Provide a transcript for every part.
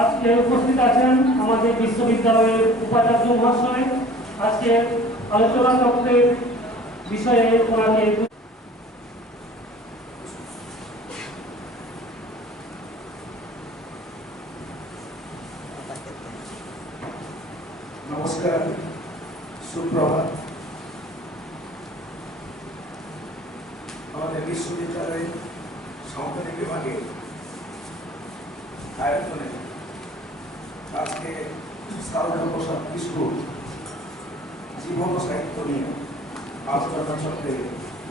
আজকে উপস্থিত আছেন আমাদের বিশ্ববিদ্যালয়ের উপাচার্য মহাশয়। আজকে আলোচনা চক্রের বিষয়ে ওনাকে নমস্কার, সুপ্রভাত। আমাদের বিশ্ববিদ্যালয়ের সাঁওতালি বিভাগে আয়োজনে আজকে সারদা প্রসাদ কিশোর জীবন ও সাহিত্য নিয়ে আলোচনা চক্রে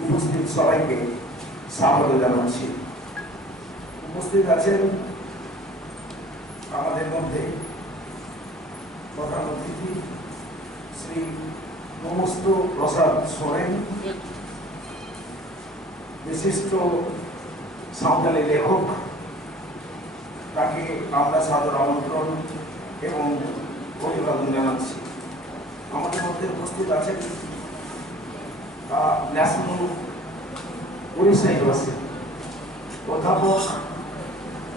উপস্থিত সবাইকে স্বাগত জানাচ্ছি। উপস্থিত আছেন আমাদের মধ্যে প্রধান অতিথি শ্রী নমস্ত প্রসাদ সোরেন, বিশিষ্ট সাঁওতালি লেখক। তাকে আমরা সাদর আমন্ত্রণ এবং অভিবাদন জানাচ্ছি। আমাদের মধ্যে উপস্থিত আছেন ন্যাশনাল উড়িষ্যা ইউনিভার্সিটি অধ্যাপক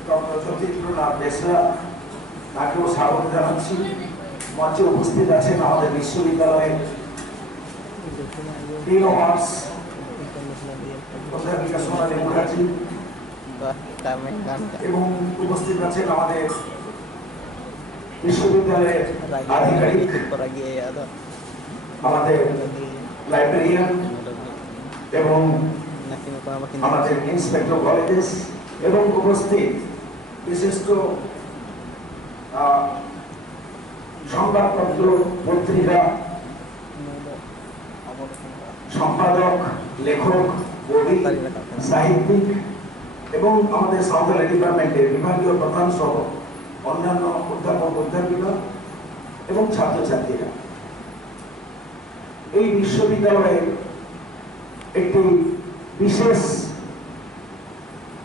ডক্টর জ্যোতিপ্রনাথ বেসরা, তাকেও স্বাগত জানাচ্ছি। মঞ্চে উপস্থিত আছেন আমাদের বিশ্ববিদ্যালয়ের ডিন অফ আর্টস অধ্যাপিকা সোনালী মুখার্জি এবং উপস্থিত আছেন আমাদের বিশ্ববিদ্যালয়ের আধিকারিক, আমাদের লাইব্রেরিয়ান এবং আমাদের ইন্সপেক্টর কলেজেস এবং উপস্থিত বিশিষ্ট সংবাদপত্র, পত্রিকা, সম্পাদক, লেখক, কবি, সাহিত্যিক এবং আমাদের সাঁওতালি ডিপার্টমেন্টের বিভাগীয় প্রধান সহ অন্যান্য অধ্যাপক, অধ্যাপিকা এবং ছাত্রছাত্রীরা। এই বিশ্ববিদ্যালয়ে একটি বিশেষ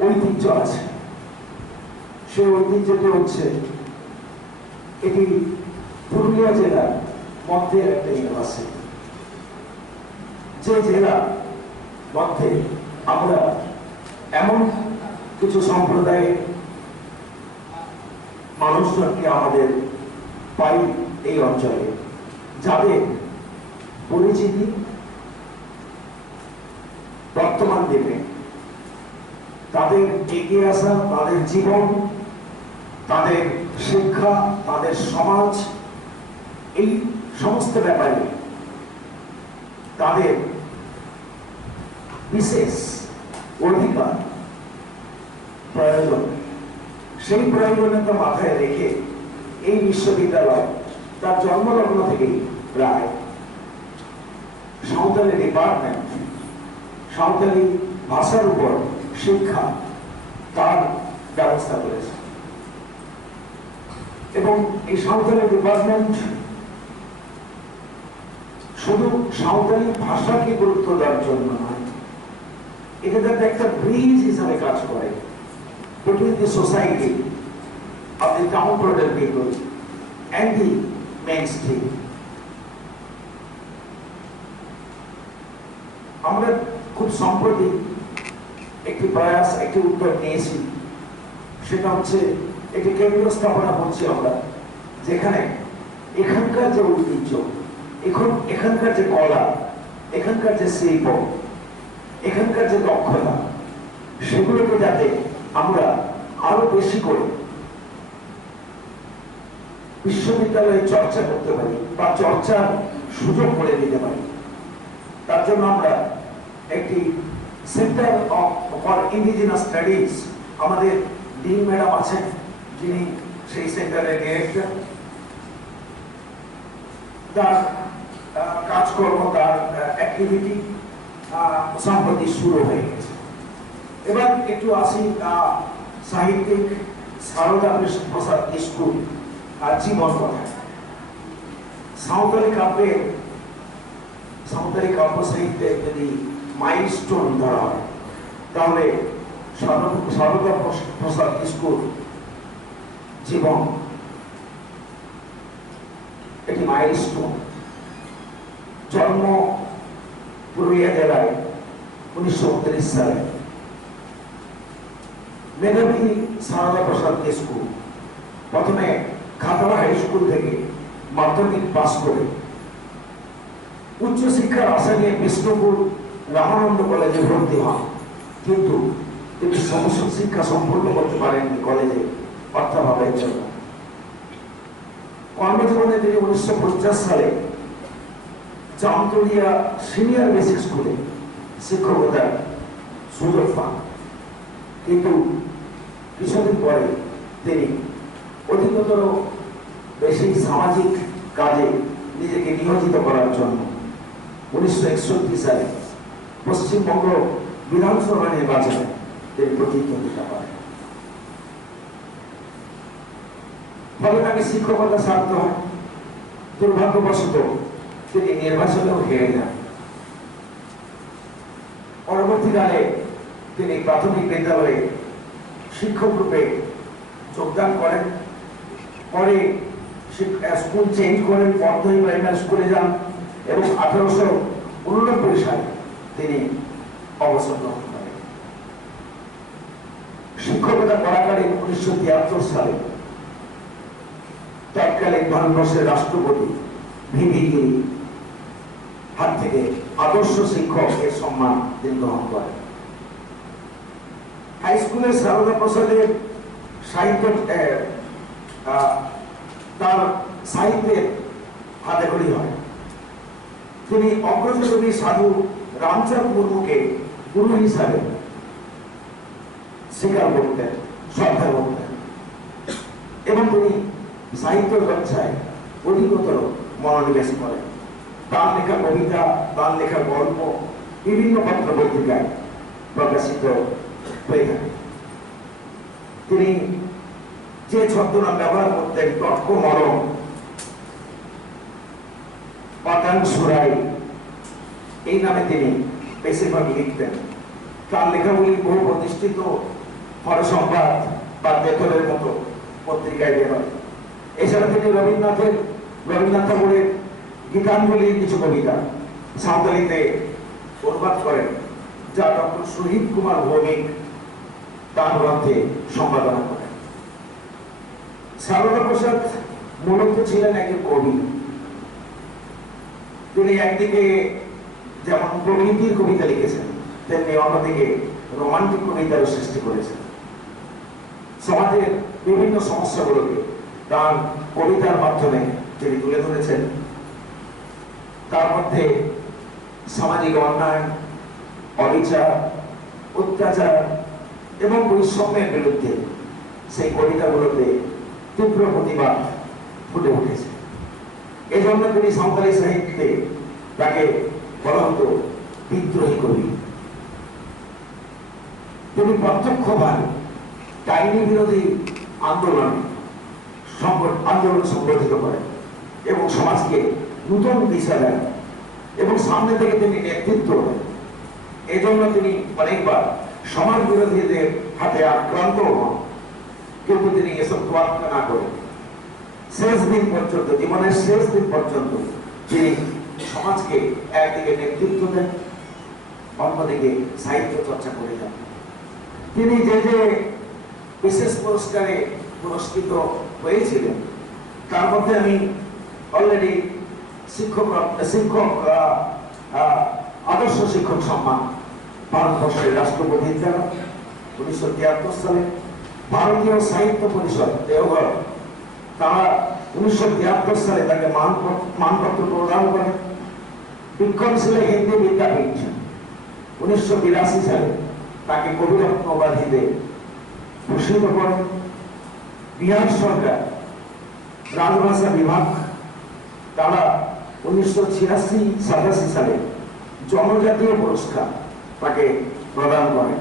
ঐতিহ্য আছে। সেই ঐতিহ্যটি হচ্ছে এটি পুরুলিয়া জেলার মধ্যে একটা ইউনিভার্সিটি, যে জেলার মধ্যে আমরা এমন কিছু সম্প্রদায়ের মানুষজনকে আমাদের পাই এই অঞ্চলে, যাদের পরিচিতি বর্তমান দিনে তাদের এগিয়ে আসা, তাদের জীবন, তাদের শিক্ষা, তাদের সমাজ, এই সমস্ত ব্যাপারে তাদের বিশেষ অধিকার প্রয়োজন। সেই প্রয়োজনীয়তা মাথায় রেখে এই বিশ্ববিদ্যালয় তার জন্মলগ্ন থেকেই প্রায় সাঁওতালি ডিপার্টমেন্ট, সাঁওতালি ভাষার উপর শিক্ষা, তার ব্যবস্থা করেছে। এবং এই সাঁওতালি ডিপার্টমেন্ট শুধু সাঁওতালি ভাষাকে গুরুত্ব দেওয়ার জন্য নয়, এটা যাতে একটা ব্রিজ হিসাবে কাজ করে between the society of the downtrodden people and the mainstream. আমরা খুব সম্প্রতি একটি প্রয়াস, একটি উদ্যোগ নিয়েছি। সেটা হচ্ছে একটি কেন্দ্র স্থাপনা করছি আমরা, যেখানে এখানকার যে ঐতিহ্য, এখানকার যে কলা, এখানকার যে শিল্প, এখানকার যে দক্ষতা, সেগুলোকে যাতে আমরা আরো বেশি করে বিশ্ববিদ্যালয়ে চর্চা করতে পারি বা চর্চার সুযোগ করে দিতে পারি, তার জন্য আমরা একটি সেন্টার ফর ইন্ডিজিনাস স্টাডিজ, আমাদের ডিন ম্যাডাম আছেন, যিনি সেই সেন্টারের ডিরেক্টর। তার কাজকর্ম, তার অ্যাক্টিভিটি সম্প্রতি শুরু হয়ে গেছে। এবার একটু আসি সাহিত্যিক সারদা প্রসাদ কিশোর আর জীবন কথা। সাঁওতালি কাব্য সাহিত্যের যদি মাইলস্টোন ধরা হয়, তাহলে সারদা প্রসাদ কিশোর জীবন একটি মাইলস্টোন। জন্ম পুরুলিয়া জেলায় 1929 সালে। মেধাবী সারদা প্রসাদ কিশোর প্রথমে খাতড়া হাই স্কুল থেকে মাধ্যমিক পাস করে উচ্চশিক্ষার আশা নিয়ে বিষ্ণুপুর রামানন্দ কলেজে ভর্তি হন, কিন্তু তিনি সমস্ত শিক্ষা সম্পূর্ণ করতে পারেননি কলেজে অর্থাভাবের জন্য। কর্মজীবনে তিনি 1950 সালে জামতলিয়া সিনিয়র বেসিক স্কুলে শিক্ষকতার সুযোগ পান, কিন্তু কিছুদিন পরে তিনি অধিকতর বেশি সামাজিক কাজে নিজেকে নিয়োজিত করার জন্য 1961 সালে পশ্চিমবঙ্গ বিধানসভা নির্বাচনে তিনি প্রতিদ্বন্দ্বিতা করেন। ফলে তাকে শিক্ষকতা ছাড়তে হয়। দুর্ভাগ্যবশত তিনি নির্বাচনেও হেরে যান। পরবর্তীকালে তিনি প্রাথমিক বিদ্যালয়ে শিক্ষক রূপে যোগদান করেন, পরে স্কুল চেঞ্জ করেন, বর্ধমান প্রাইমারি স্কুলে যান এবং 1889 সালে তিনি অবসর গ্রহণ করেন। শিক্ষকতা করাকালীন 1973 সালে তৎকালীন ভারতবর্ষের রাষ্ট্রপতি ভিভি গিরি হাত থেকে আদর্শ শিক্ষকের সম্মান তিনি গ্রহণ করেন। হাই স্কুলের সারদা প্রসাদের সাহিত্য তার সাহিত্যের হাতে খড়ি হয়। তিনি অগ্রজী সাধু রামচাঁদ মুর্মুকে গুরু হিসাবে স্বীকার করতেন, শ্রদ্ধা করতেন এবং তিনি সাহিত্য চর্চায় অধিকতর মনোনিবেশ করেন। তার লেখা কবিতা, তার লেখা গল্প বিভিন্ন পত্র পত্রিকায় প্রকাশিত হয়ে থাকে। তিনি যে ছদ্মনাম ব্যবহার করতেন, তর্ক মরম, পাতান সুরাই, এই নামে তিনি বেশিরভাগ লিখতেন। তার লেখাগুলি বহু প্রতিষ্ঠিত হরসংবাদ বা বেতনের মতো পত্রিকায় বের হয়। এছাড়া তিনি রবীন্দ্রনাথ ঠাকুরের গীতাঞ্জলির কিছু কবিতা সাঁওতালিতে অনুবাদ করেন, যা ডক্টর সুহিত কুমার ভৌমিক তার গ্রন্থে সম্পাদনা করেন। সারদা প্রসাদ মূলত ছিলেন একজন কবি। তিনি একদিকে যেমন প্রকৃতির কবিতা লিখেছেন, তেমনি অন্যদিকে রোমান্টিক কবিতারও সৃষ্টি করেছেন। সমাজের বিভিন্ন সমস্যাগুলোকে তার কবিতার মাধ্যমে তিনি তুলে ধরেছেন। তার মধ্যে সামাজিক অন্যায়, অবিচার, অত্যাচার এবং বৈষম্যের বিরুদ্ধে সেই কবিতাগুলোতে তীব্র প্রতিবাদ ফুটে উঠেছে। এই জন্য তিনি সাঁওতালি সাহিত্যে তাকে বলা হতো বিদ্রোহী কবি। তিনি প্রত্যক্ষভাবে ডাইনি বিরোধী আন্দোলন সংগঠিত করেন এবং সমাজকে নতুন দিশা দেন এবং সামনে থেকে তিনি নেতৃত্ব দেন। এজন্য তিনি অনেকবার সমাজ বিরোধীদের হাতে আক্রান্ত হন, কিন্তু তিনি এসব তোয়াক্কা না করে শেষ দিন পর্যন্ত, জীবনের শেষ দিন পর্যন্ত তিনি সমাজকে একদিকে নেতৃত্ব দেন, অন্যদিকে সাহিত্য চর্চা করে যান। তিনি যে যে বিশেষ পুরস্কারে পুরস্কৃত হয়েছিলেন, তার মধ্যে আমি অলরেডি আদর্শ শিক্ষক সম্মান ভারতবর্ষের রাষ্ট্রপতির দ্বারা 1973 সালে, ভারতীয় সাহিত্য পরিষদ দেওঘর তারা 1973 সালে তাকে মানপত্র প্রদান করেন। বিক্রমশীলা হিন্দি বিদ্যাপীঠ 1982 সালে তাকে কবিরত্ন উপাধিতে ভূষিত করেন। বিহার সরকার রাজভাষা বিভাগ তারা 1986-87 সালে জনজাতীয় পুরস্কার তাকে প্রদান করেন।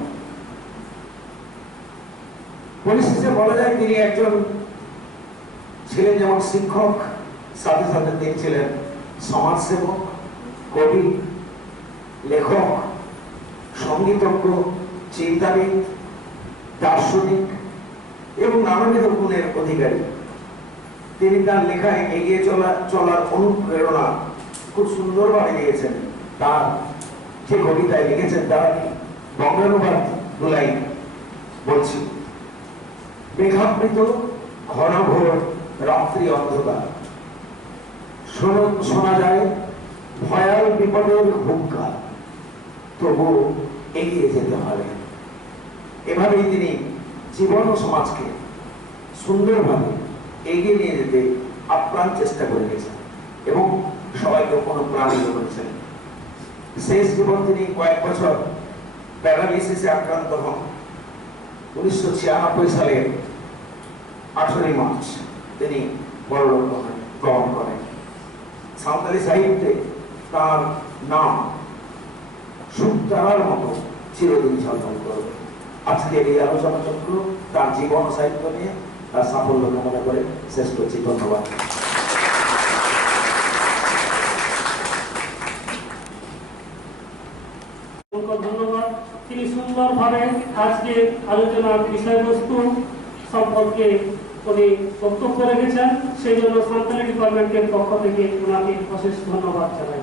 পরিশেষে বলা যায় তিনি একজন ছিলেন যেমন শিক্ষক, সাথে সাথে তিনি ছিলেন সমাজসেবক, কবি, লেখক, সঙ্গীতজ্ঞ, চিন্তাবিদ, দার্শনিক এবং নানাবিধ গুণের অধিকারী। তিনি তার লেখায় এগিয়ে চলার অনুপ্রেরণা খুব সুন্দরভাবে দিয়েছেন। তার যে কবিতায় লিখেছেন তার বঙ্গানুবাদ দুলাই বলছি। মেঘাবৃত ঘনঘোর রাত্রি অন্ধকার, শোনা যায় ভয়াল বিপদের হুঙ্কার, তবু এগিয়ে যেতে হবে। এভাবেই তিনি জীবন ও সমাজকে সুন্দরভাবে এগিয়ে নিয়ে যেতে আপ্রাণ চেষ্টা করে গেছেন এবং সবাইকে অনুপ্রাণিত করেছেন। শেষ জীবন তিনি কয়েক বছর প্যারালাইসিসে আক্রান্ত হন। 1996 সালের 18 মার্চ তিনি পরলোক গ্রহণ করেন। সাঁওতালি সাহিত্যে তার নাম সুতারার মতো চিরদিন ঝলমল করবে। আজকের এই আলোচনা চক্র তার জীবন ও সাহিত্য নিয়ে তার সাফল্য কামনা করে শেষ করছি। ধন্যবাদ। ধন্যবাদ। তিনি সুন্দরভাবে আজকে আলোচনার বিষয়বস্তু সম্পর্কে উনি বক্তব্য রেখেছেন, সেই জন্য সাঁওতালি ডিপার্টমেন্টের পক্ষ থেকে ওনাকে অশেষ ধন্যবাদ জানাই।